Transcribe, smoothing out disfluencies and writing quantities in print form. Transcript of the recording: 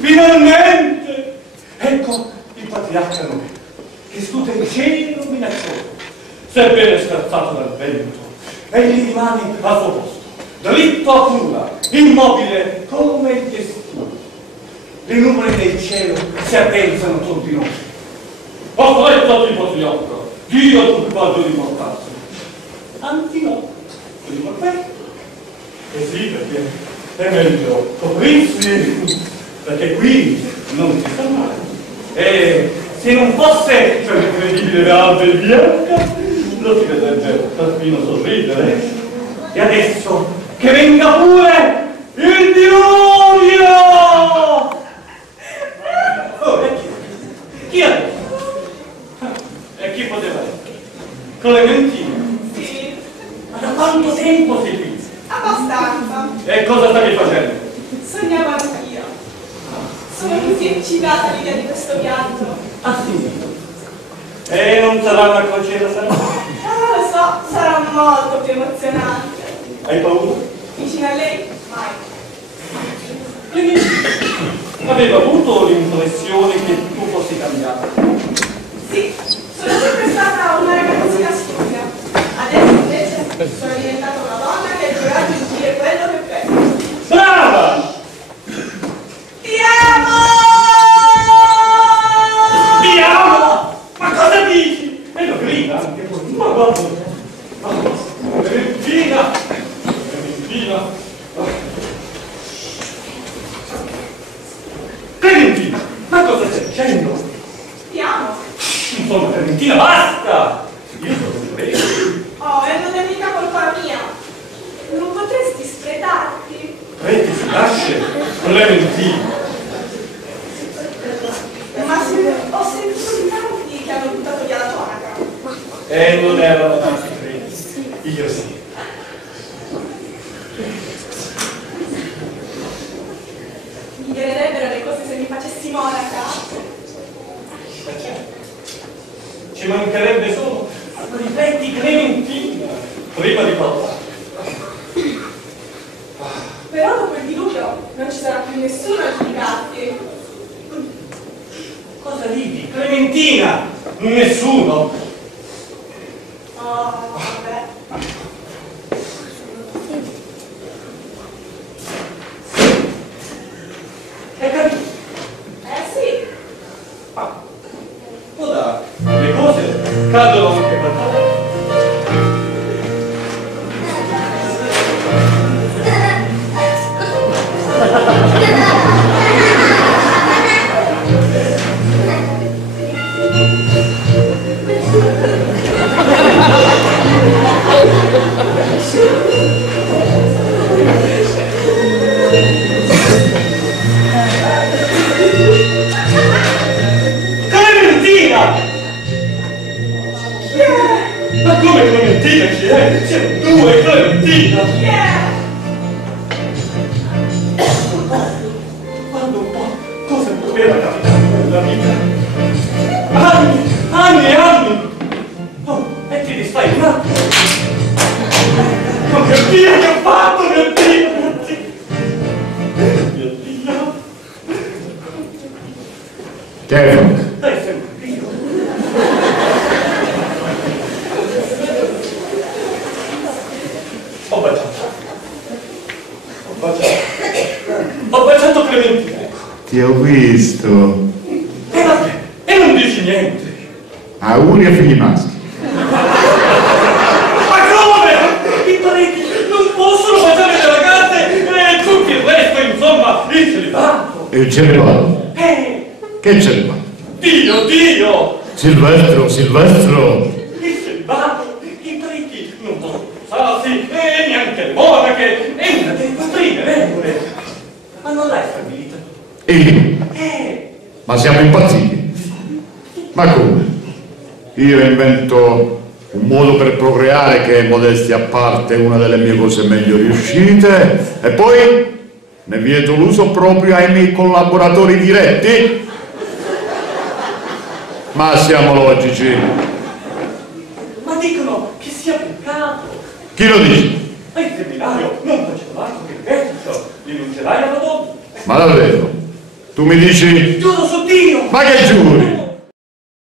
Finalmente! Ecco il patriarca Noè, che scuote il cielo minaccioso, sebbene sferzato dal vento, egli rimane al suo posto, dritto a cura, immobile come il destino. Le nuvole del cielo si addensano su di noi. Ho detto al patriarca, Dio occupato di mortarsi. Anzi no, di mortarsi. Eh sì, perché è meglio coprirsi, perché qui non si sta male. E se non fosse per l'incredibile galante bianca, lo si vedrebbe perfino sorridere. E adesso che venga pure il diluvio! Oh, e chi adesso? E chi poteva essere? Clementina? Sì. Ma da quanto tempo sei qui? Abbastanza. E cosa stavi facendo? Sognavo anch'io. Sono così eccitata l'idea di questo viaggio. Ah sì? E non sarà una crociera, sarà? Ah, lo so, sarà molto più emozionante. Hai paura? Vicino a lei? Mai. Quindi avevo avuto l'impressione che tu fossi cambiata. Sì, sono sempre stata una ragazzina studia. Adesso invece sono diventata una donna che ha giurato di dire quello che pensa. Brava! Ti amo! Ti amo! Ma cosa dici? E lo grida anche poi. Ma guarda! Clementina! Clementina! Clementina! Ma cosa stai dicendo? Ti amo! Insomma, Clementina, basta! Io sono vero. Oh, e non è mica colpa mia. Non potresti spretarti? Prendi, si lascia! Clementina! Ma se ho sentito di tanti che hanno buttato via la tonaca. E non erano tanti credi. Io sì. Mi viene le cose se mi facessi monaca. Perché? Ci mancherebbe solo. Ma rifletti, Clementina, prima di parlare. Però dopo il diluvio non ci sarà più nessuno a giudicarti. Cosa ridi? Clementina! Nessuno! Oh, vabbè. Hai capito? Sì. Ah, ora le cose cadono anche per te. Clementina! Ma come Clementina chi è? Siamo due, Clementina! Guarda un po' cosa poteva capitare nella vita. Anni, anni e anni! Oh, e ti distrai un attimo! Oh mio Dio, che ho fatto, mio Dio, mio Dio! Mio Dio! Che hai fatto? Sempre Dio! Ho baciato. Ho baciato. Ho baciato Clementina. Ti ho visto. E vabbè, e non dici niente. Ha uni e figli maschi. Ma come? I parenti non possono baciare le ragazze e tutto il resto, insomma, il celibato. Il celibato? Che celibato? Dio, Dio! Silvestro, Silvestro! Il celibato, i parenti non possono sposarsi e neanche le monache e una delle quattrine regole. Ma non l'hai stabilita? Io? Ma siamo impazziti? Ma come? Io invento un modo per procreare che, modestia a parte, è una delle mie cose meglio riuscite, e poi ne vieto l'uso proprio ai miei collaboratori diretti? Ma siamo logici. Ma dicono che sia peccato. Chi lo dice? Ma il seminario non faceva altro che il verso, rinuncerai alla donna. Ma davvero? Tu mi dici? Giuro su Dio! Ma che giuri?